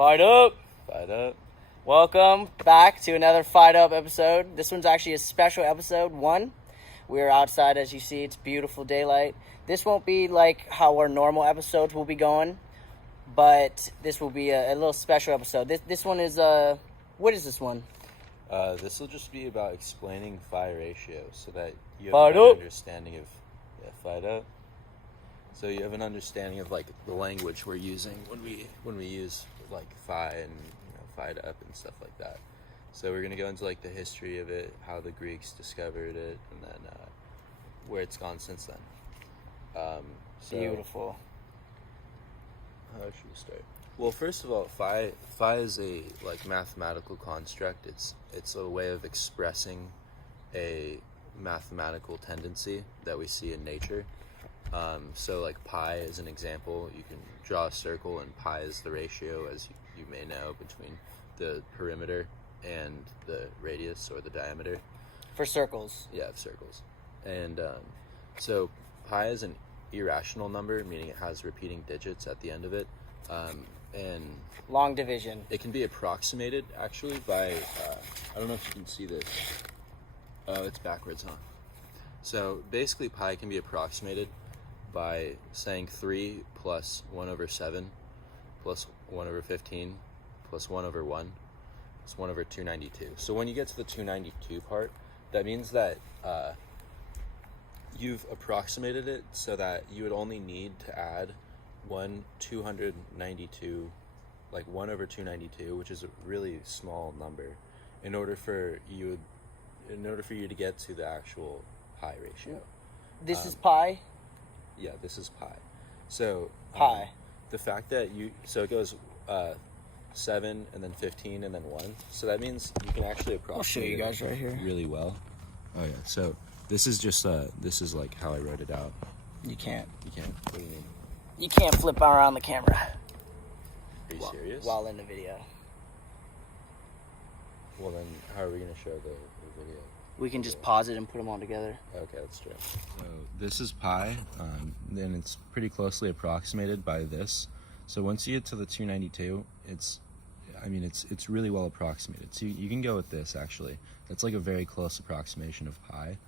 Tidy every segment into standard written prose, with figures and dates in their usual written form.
Fight up! Fight up. Welcome back to another Fight Up episode. This one's actually a special episode 1. We're outside, as you see. It's beautiful daylight. This won't be like how our normal episodes will be going, but this will be a little special episode. This one is, what is this one? This will just be about explaining phi ratio so that you have Fight an up. understanding of fight up. So you have an understanding of like the language we're using when we use like phi and fight up and stuff like that. So we're gonna go into like the history of it, how the Greeks discovered it, and then where it's gone since then. Beautiful. How should we start? Well, first of all, phi is a like mathematical construct. It's a way of expressing a mathematical tendency that we see in nature. So like pi is an example. You can draw a circle, and pi is the ratio, as you may know, between the perimeter and the radius or the diameter. For circles. Yeah, of circles. And so pi is an irrational number, meaning it has repeating digits at the end of it. And Long division. it can be approximated actually by, I don't know if you can see this. Oh, it's backwards, huh? So basically pi can be approximated by saying 3 plus 1 over 7 plus 1 over 15 plus 1 over 1 plus 1 over 292. So when you get to the 292 part, that means that you've approximated it so that you would only need to add 292, like 1 over 292, which is a really small number, in order for you to get to the actual pi ratio. This is pi? Yeah, this is pi. So Pi. The fact that so it goes 7 and then 15 and then 1. So that means you can actually approximate. I'll show you guys right here. Really well. Oh yeah. So this is just this is like how I wrote it out. You can't. You can't. What do you mean? You can't flip around the camera. Are you serious? While in the video. Well then, how are we gonna show the video? We can just pause it and put them all together. Okay, that's true. So this is pi, then it's pretty closely approximated by this. So once you get to the 292, it's really well approximated. So you can go with this actually. That's like a very close approximation of pi,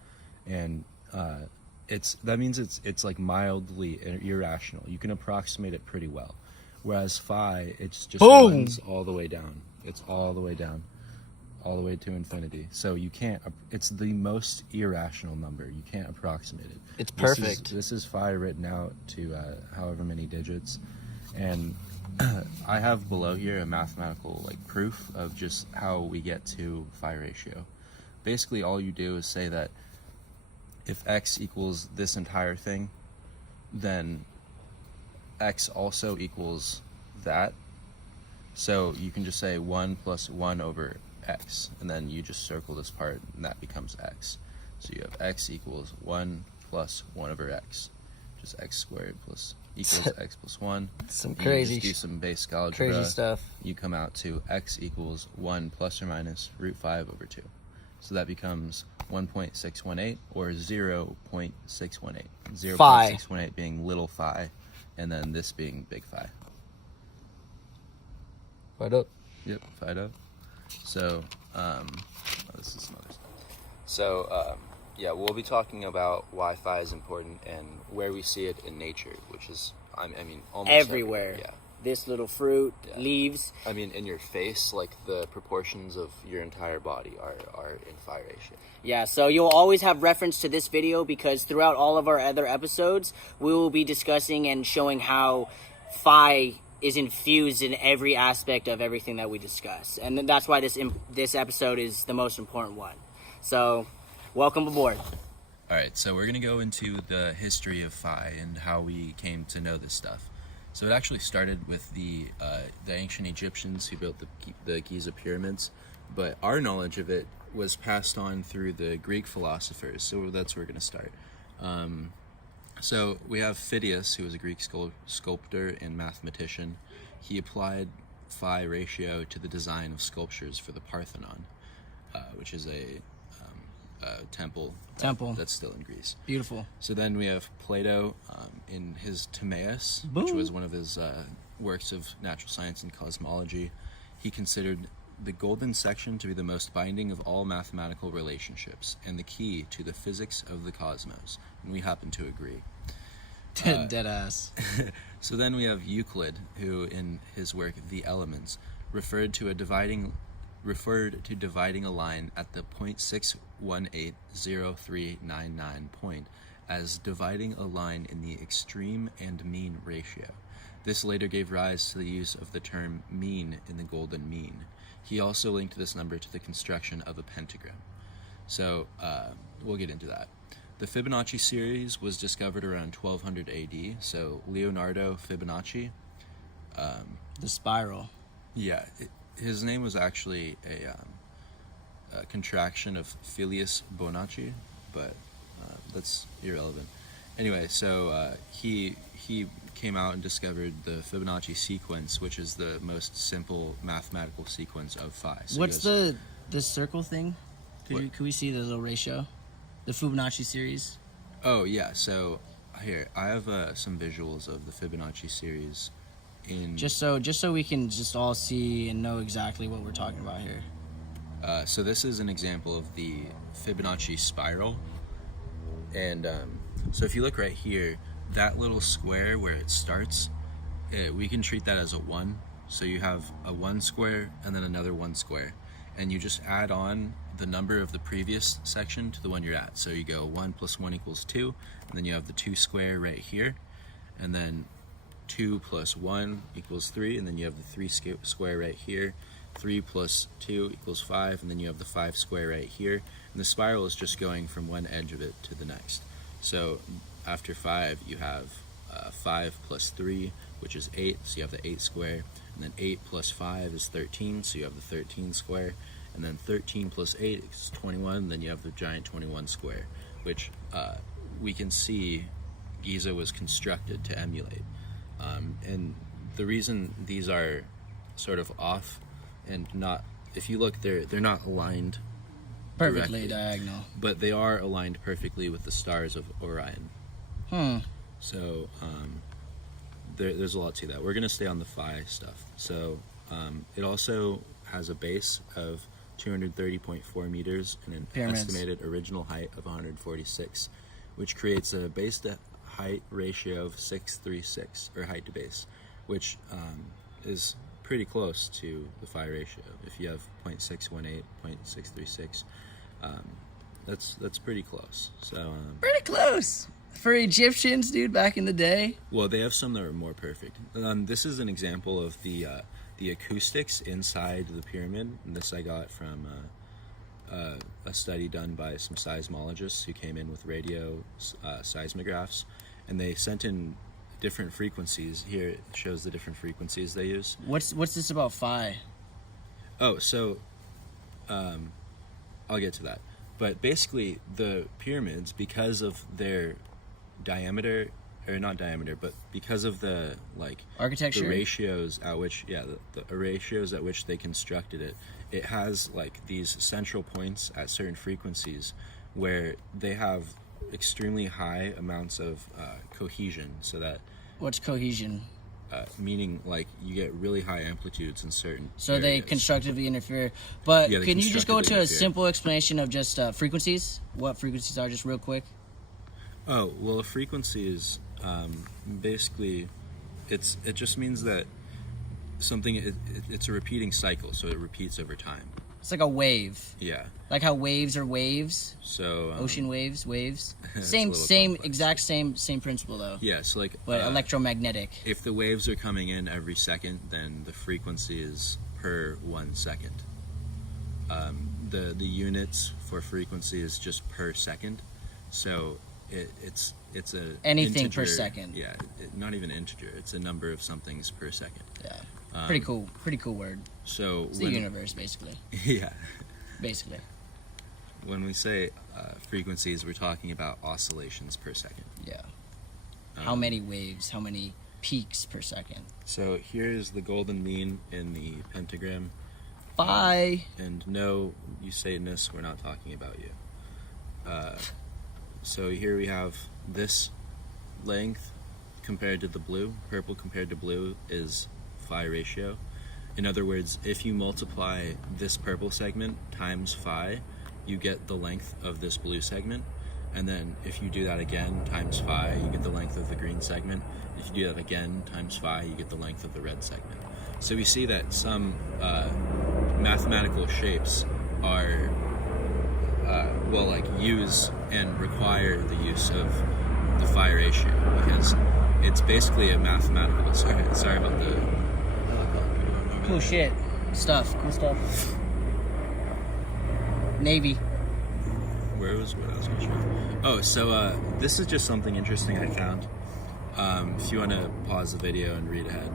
and that means it's like mildly irrational. You can approximate it pretty well. Whereas phi, it's just runs all the way down. It's all the way down. All the way to infinity. So you can't, it's the most irrational number. You can't approximate it. It's perfect. This is phi written out to however many digits. And I have below here a mathematical like proof of just how we get to phi ratio. Basically all you do is say that if x equals this entire thing, then x also equals that. So you can just say 1 plus 1 over x, and then you just circle this part, and that becomes x. So you have x equals 1 plus 1 over x, just x squared plus equals x plus 1. Some You crazy, just do some basic algebra. crazy stuff. You come out to x equals 1 plus or minus root 5 over 2. So that becomes 1.618 or 0.618. 0.618 being little phi, and then this being big phi. Fight up. Yep, phi up. So, this is another stuff. So, yeah, we'll be talking about why phi is important and where we see it in nature, which is, I mean, almost Everywhere. Yeah. This little fruit, Yeah. leaves. I mean, in your face, like the proportions of your entire body are in phi ratio. Yeah, so you'll always have reference to this video because throughout all of our other episodes, we will be discussing and showing how phi is infused in every aspect of everything that we discuss. And that's why this episode is the most important one. So, welcome aboard. All right, so we're going to go into the history of phi and how we came to know this stuff. So it actually started with the ancient Egyptians who built the Giza pyramids, but our knowledge of it was passed on through the Greek philosophers, so that's where we're going to start. So we have Phidias, who was a Greek sculptor and mathematician. He applied phi ratio to the design of sculptures for the Parthenon, which is a temple that's still in Greece. Beautiful. So then we have Plato in his Timaeus, Boom. which was one of his works of natural science and cosmology, he considered the golden section to be the most binding of all mathematical relationships and the key to the physics of the cosmos. And we happen to agree. Dead ass. So then we have Euclid, who in his work The Elements referred to dividing a line at the 0.6180399 point as dividing a line in the extreme and mean ratio. This later gave rise to the use of the term mean in the golden mean. He also linked this number to the construction of a pentagram. So we'll get into that. The Fibonacci series was discovered around 1200 AD. So Leonardo Fibonacci. The spiral. Yeah, his name was actually a contraction of Filius Bonacci, but that's irrelevant. Anyway, so he came out and discovered the Fibonacci sequence, which is the most simple mathematical sequence of phi. So What's the circle thing? Could we see the little ratio? The Fibonacci series? Oh, yeah. So here, I have some visuals of the Fibonacci series. Just so we can just all see and know exactly what we're talking about here. So this is an example of the Fibonacci spiral. And so if you look right here, that little square where it starts, we can treat that as a 1. So you have a 1 square and then another 1 square. And you just add on the number of the previous section to the one you're at. So you go 1 plus 1 equals 2, and then you have the 2 square right here. And then 2 plus 1 equals 3, and then you have the 3 square right here. 3 plus 2 equals 5, and then you have the 5 square right here. And the spiral is just going from one edge of it to the next. So after 5, you have 5 plus 3, which is 8, so you have the 8 square. And then 8 plus 5 is 13, so you have the 13 square. And then 13 plus 8 is 21, and then you have the giant 21 square, which we can see Giza was constructed to emulate. And the reason these are sort of off and not, if you look, they're not aligned Perfectly directly, diagonal. but they are aligned perfectly with the stars of Orion. So there's a lot to that. We're going to stay on the phi stuff. So it also has a base of 230.4 meters and an estimated original height of 146, which creates a base to height ratio of 636, or height to base, which is pretty close to the phi ratio. If you have 0.618, 0.636, that's pretty close. So pretty close for Egyptians, dude, back in the day. Well, they have some that are more perfect. This is an example of the acoustics inside the pyramid, and this I got from a study done by some seismologists who came in with radio seismographs, and they sent in different frequencies. Here it shows the different frequencies they use. What's this about phi? Oh, so I'll get to that. But basically, the pyramids, because of their diameter, or not diameter, but because of the architecture, the ratios at which, the ratios at which they constructed it, it has these central points at certain frequencies where they have extremely high amounts of cohesion. So that what's cohesion? Meaning you get really high amplitudes in certain So areas. they constructively interfere. But Yeah, they can you just go into constructively a interfere. simple explanation of just frequencies? What frequencies are, just real quick? Oh, well, a frequency is basically, it just means that something, it's a repeating cycle, so it repeats over time. It's like a wave. Yeah. Like how waves are waves. So Ocean waves. it's a Same, little complex. exact same principle though. Yeah, so But electromagnetic. if the waves are coming in every second, then the frequency is per 1 second. The units for frequency is just per second, so it's a Anything integer, per second. Yeah, not even integer. It's a number of somethings per second. Yeah. Pretty cool word. So It's the universe, basically. Yeah. Basically. When we say frequencies, we're talking about oscillations per second. Yeah. How many waves? How many peaks per second? So here's the golden mean in the pentagram. Phi. And no, you Satanists, we're not talking about you. So here we have this length, compared to the blue, purple compared to blue is phi ratio. In other words, if you multiply this purple segment times phi, you get the length of this blue segment. And then if you do that again times phi, you get the length of the green segment. If you do that again times phi, you get the length of the red segment. So we see that some mathematical shapes are use and require the use of the phi ratio, because it's basically a mathematical. Sorry about the. Cool shit. Cool stuff. Navy. What I was going to show? Oh, so this is just something interesting I found. If you want to pause the video and read ahead,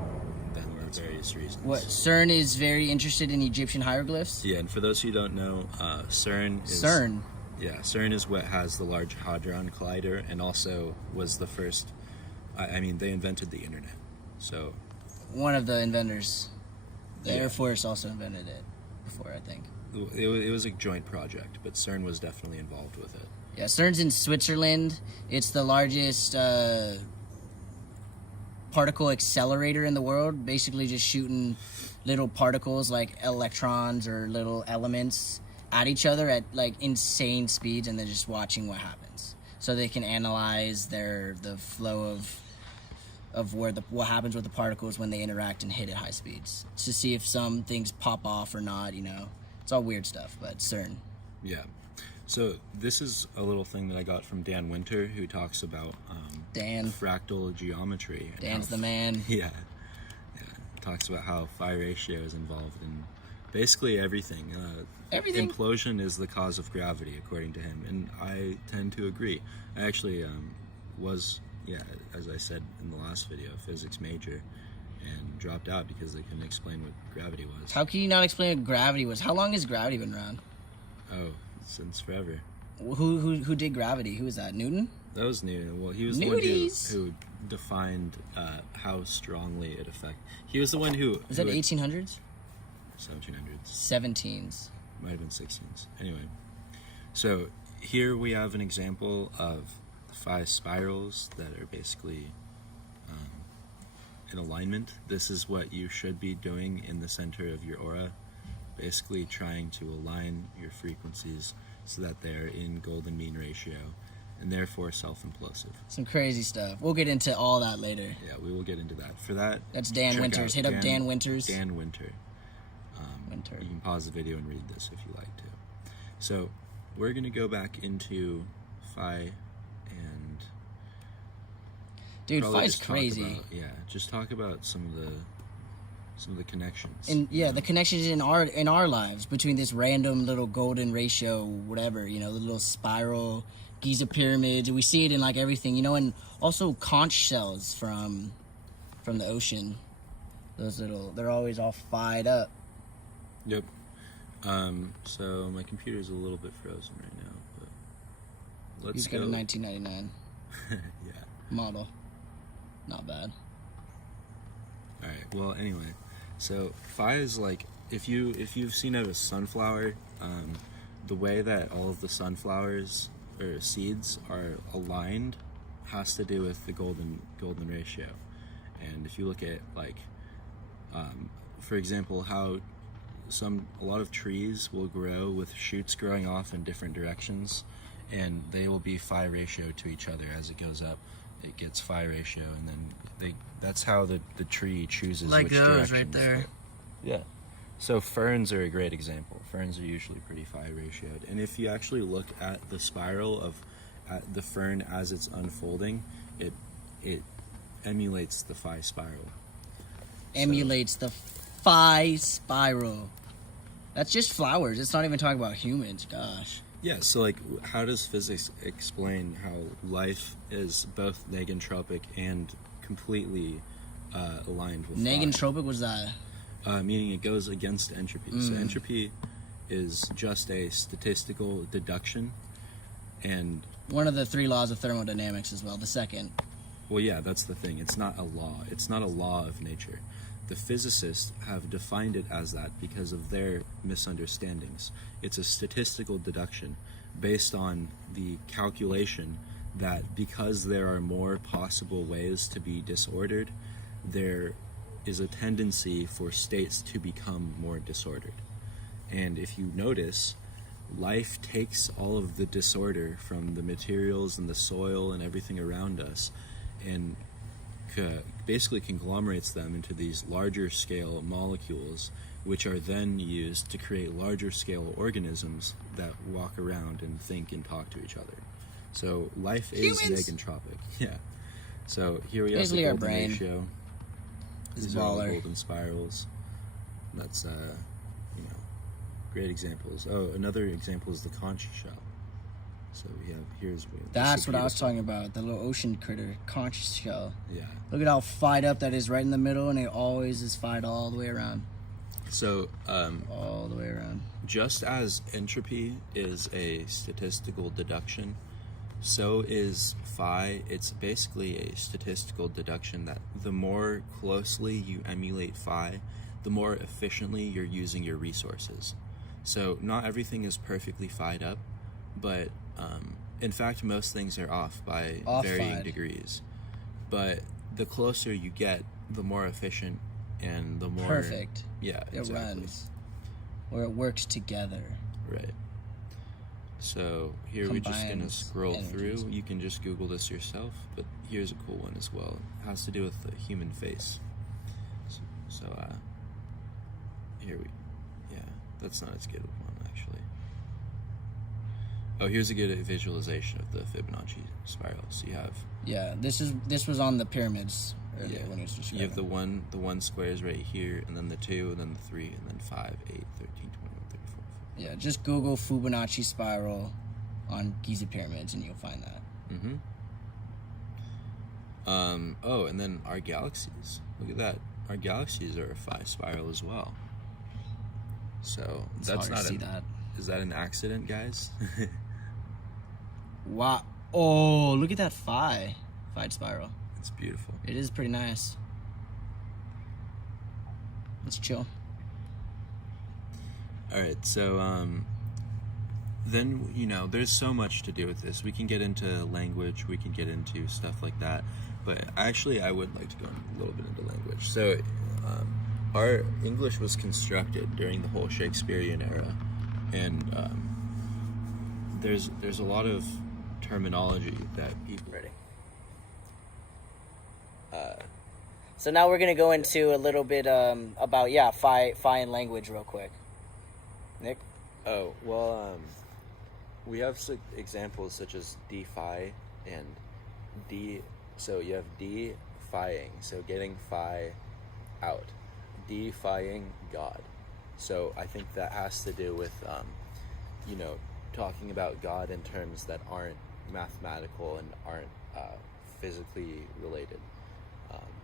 then for various reasons. What, CERN is very interested in Egyptian hieroglyphs? Yeah, and for those who don't know, CERN is... CERN? Yeah, CERN is what has the Large Hadron Collider, and also was the first... I mean, they invented the internet, so... One of the inventors. The Air Force also invented it before, I think. It was a joint project, but CERN was definitely involved with it. Yeah, CERN's in Switzerland. It's the largest particle accelerator in the world, basically just shooting little particles like electrons or little elements at each other at like insane speeds, and then just watching what happens. So they can analyze the flow of what happens with the particles when they interact and hit at high speeds, to see if some things pop off or not, you know. It's all weird stuff, but CERN. Yeah. So this is a little thing that I got from Dan Winter, who talks about Dan. Fractal geometry. Dan's the man. Yeah. Talks about how phi ratio is involved in basically everything. Everything? Implosion is the cause of gravity, according to him, and I tend to agree. I actually was, as I said in the last video, a physics major, and dropped out because they couldn't explain what gravity was. How can you not explain what gravity was? How long has gravity been around? Oh, since forever. Who did gravity? Who was that? Newton? That was Newton. Well, he was the one who defined how strongly it affects. He was the one who... Was that 1800s? 1700s. 17s. Might have been 16s. Anyway, so here we have an example of 5 spirals that are basically in alignment. This is what you should be doing in the center of your aura, basically trying to align your frequencies so that they're in golden mean ratio and therefore self-implosive. Some crazy stuff. We'll get into all that later. Yeah, we will get into that. For that, that's Dan Winters. Hit up Dan Winters. Dan Winter. You can pause the video and read this if you like to. So we're going to go back into phi and... Dude, phi's crazy. Just talk about some of the connections. And the connections in our lives between this random little golden ratio, whatever, the little spiral, Giza pyramids. We see it in like everything, and also conch shells from the ocean. Those they're always all phi'd up. Yep. So my computer's a little bit frozen right now, but let's go. He's got a 1999 yeah. model. Not bad. All right. Well, anyway, so phi is like if you've seen a sunflower, the way that all of the sunflowers or seeds are aligned has to do with the golden ratio. And if you look at for example, how a lot of trees will grow with shoots growing off in different directions, and they will be phi ratio to each other. As it goes up, it gets phi ratio, and then that's how the tree chooses like which those directions. right there. Yeah. So ferns are a great example. Ferns are usually pretty phi ratioed, and if you actually look at the spiral at the fern as it's unfolding, it emulates the phi spiral. Emulates the phi spiral. That's just flowers. It's not even talking about humans. Gosh. Yeah, so how does physics explain how life is both negentropic and completely aligned with Negentropic, what's that? Meaning it goes against entropy. So entropy is just a statistical deduction, and one of the 3 laws of thermodynamics as well. The second. Well, yeah, that's the thing. It's not a law. It's not a law of nature. The physicists have defined it as that because of their misunderstandings. It's a statistical deduction based on the calculation that because there are more possible ways to be disordered, there is a tendency for states to become more disordered. And if you notice, life takes all of the disorder from the materials and the soil and everything around us and basically conglomerates them into these larger scale molecules, which are then used to create larger scale organisms that walk around and think and talk to each other. So life is negentropic. Yeah. So here we have Basically the our golden brain. ratio. These are all golden spirals. That's great examples. Oh, another example is the conch shell. So we have That's what I was talking about. The little ocean critter, conch shell. Yeah. Look at how Phi'd up that is right in the middle, and it always is Phi'd all the way around. So all the way around. just as entropy is a statistical deduction, so is phi. It's basically a statistical deduction that the more closely you emulate phi, the more efficiently you're using your resources. So not everything is perfectly phi'd up, but in fact most things are off by varying degrees. But the closer you get, the more efficient and the more perfect. Yeah, it exactly. runs, or it works together. Right. So here we're just gonna scroll energies. through. You can just Google this yourself, but here's a cool one as well. It has to do with the human face. So here that's not as good of one actually. Oh, here's a good visualization of the Fibonacci spiral. So you have this was on the pyramids earlier when you was you describing. have the one squares right here, and then the 2, and then the 3, and then 5, 8, 13, 21, 34. Yeah, just Google Fibonacci spiral on Giza pyramids and you'll find that. Oh, and then our galaxies. Look at that. Our galaxies are a phi spiral as well. So It's that's hard not to see that. Is that an accident, guys? Wow. Oh, look at that Phi'd spiral. It's beautiful. It is pretty nice. Let's chill. All right, so then there's so much to do with this. We can get into language, we can get into stuff like that, but actually I would like to go a little bit into language. So our English was constructed during the whole Shakespearean era, and there's a lot of terminology that people Ready. So now we're gonna go into a little bit about phi and language real quick. Nick. Oh, well, we have examples such as defy and so you have defying, so getting phi out, defying God. So I think that has to do with, talking about God in terms that aren't mathematical and aren't physically related.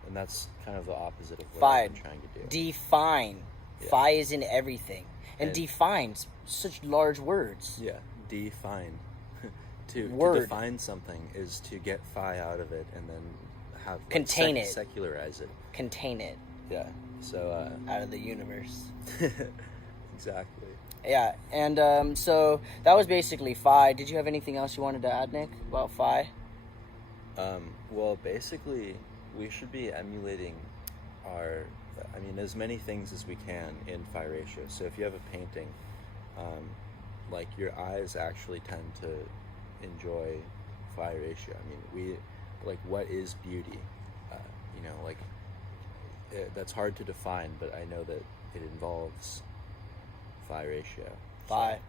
And that's kind of the opposite of what I'm trying to do. Define. Yeah. Phi is in everything. And defines such large words. Yeah, define. to define something is to get phi out of it and then have contain it, secularize it, contain it. Yeah. So out of the universe. Exactly. Yeah, and so that was basically phi. Did you have anything else you wanted to add, Nick, about phi? Well, basically, we should be emulating as many things as we can in phi ratio. So if you have a painting, like your eyes actually tend to enjoy phi ratio. What is beauty? That's hard to define, but I know that it involves phi ratio. Phi.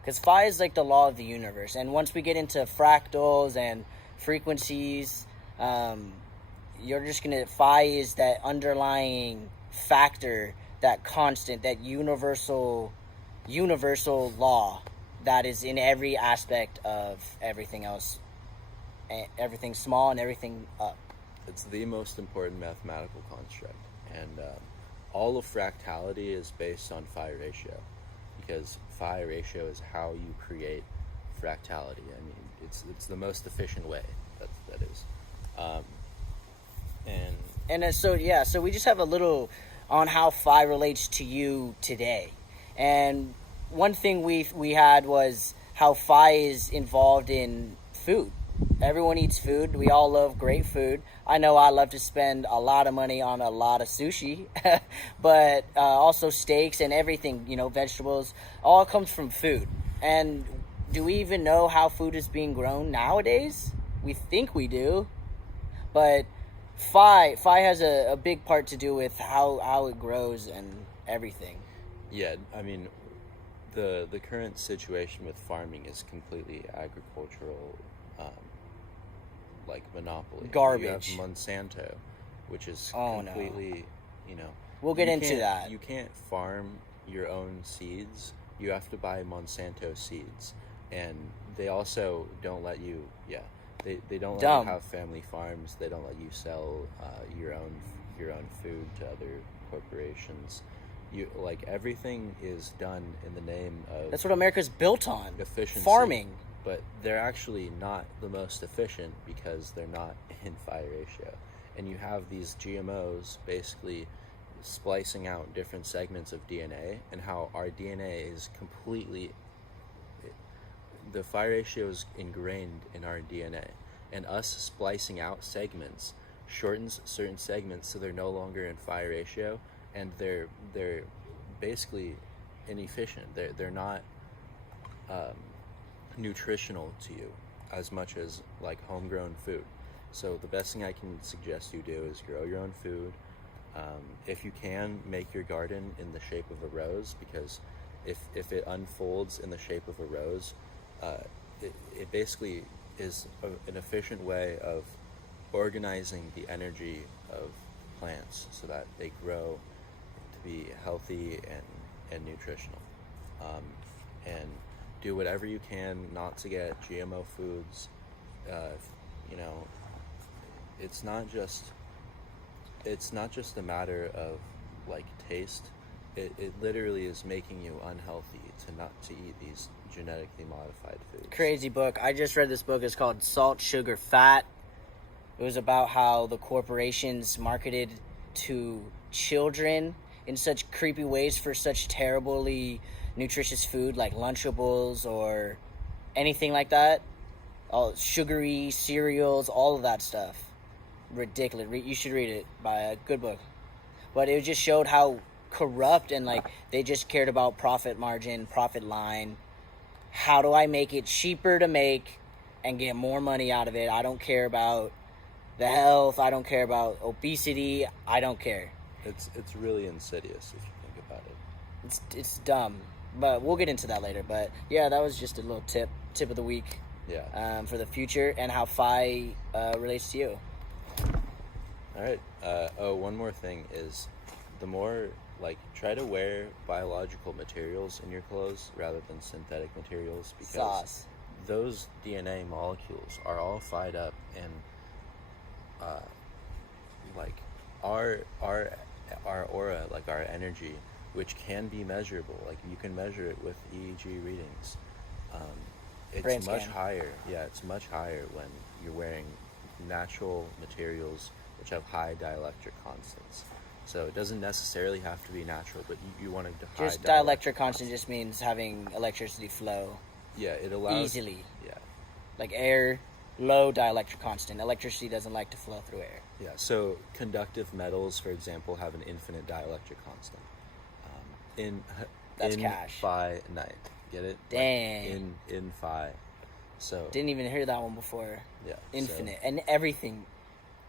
Because phi is like the law of the universe. And once we get into fractals and frequencies, you're just going to... Phi is that underlying factor, that constant, that universal law that is in every aspect of everything else. Everything small and everything up. It's the most important mathematical construct. And all of fractality is based on phi ratio, because phi ratio is how you create fractality. It's the most efficient way. That is. So we just have a little on how phi relates to you today. And one thing we had was how phi is involved in food. everyone eats food. We all love great food. I know I love to spend a lot of money on a lot of sushi, but also steaks and everything, vegetables, all comes from food. And do we even know how food is being grown nowadays? We think we do, but Phi has a big part to do with how it grows and everything. Yeah, I mean, the current situation with farming is completely agricultural, monopoly. Garbage. You have Monsanto, which is Oh, no. completely, We'll get into can't- that. You can't farm your own seeds. You have to buy Monsanto seeds, and they also don't let you. Yeah, they don't let Dumb. you have family farms. They don't let you sell your own food to other corporations. Everything is done in the name of That's what America's built on. efficiency. Farming. But they're actually not the most efficient because they're not in Phi ratio. And you have these GMOs basically splicing out different segments of DNA, and how our DNA is the Phi ratio is ingrained in our DNA. And us splicing out segments shortens certain segments so they're no longer in Phi ratio, and they're basically inefficient. They're not nutritional to you as much as homegrown food. So the best thing I can suggest you do is grow your own food. If you can, make your garden in the shape of a rose, because if it unfolds in the shape of a rose, it basically is an efficient way of organizing the energy of plants so that they grow to be healthy and nutritional. And do whatever you can not to get GMO foods. It's not just a matter of taste. It literally is making you unhealthy to eat these genetically modified foods. Crazy book. I just read this book. It's called Salt, Sugar, Fat. It was about how the corporations marketed to children in such creepy ways for such terribly nutritious food like Lunchables or anything like that. All sugary cereals, all of that stuff. Ridiculous. You should read it. By a good book. But it just showed how corrupt and they just cared about profit margin, profit line. How do I make it cheaper to make and get more money out of it? I don't care about the health. I don't care about obesity. I don't care. It's really insidious if you think about it. It's dumb. But we'll get into that later. But yeah, that was just a little tip of the week. Yeah. For the future and how Phi relates to you. All right. One more thing is, the more try to wear biological materials in your clothes rather than synthetic materials, because Sauce. those DNA molecules are all fired up, and our aura, our energy, which can be measurable. You can measure it with EEG readings. Brain It's much scan. higher. Yeah, it's much higher when you're wearing natural materials which have high dielectric constants. So it doesn't necessarily have to be natural, but you want it to high Just dielectric constant just means having electricity flow Yeah, it allows easily. Yeah, Like air, low dielectric constant. Electricity doesn't like to flow through air. yeah. So conductive metals, for example, have an infinite dielectric constant. That's in cash. Phi night, get it? Dang. In Phi. So Didn't even hear that one before. yeah, Infinite. And everything.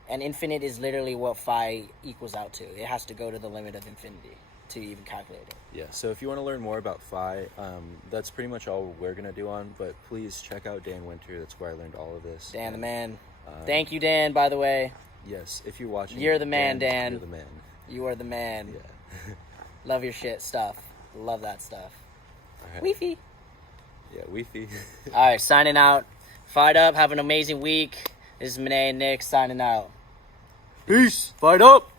And infinite is literally what Phi equals out to. It has to go to the limit of infinity to even calculate it. Yeah, so if you want to learn more about Phi, that's pretty much all we're going to do on, but please check out Dan Winter. That's where I learned all of this. Dan the And, man. Thank you, Dan, by the way. Yes, if you're watching. You're the man, Dan. You're the man. You are the man. Yeah. Love your shit stuff. Love that stuff. All right. Wi-Fi. Yeah, Wi-Fi. All right, signing out. Fight up. Have an amazing week. This is Mane and Nick signing out. Peace. Fight up.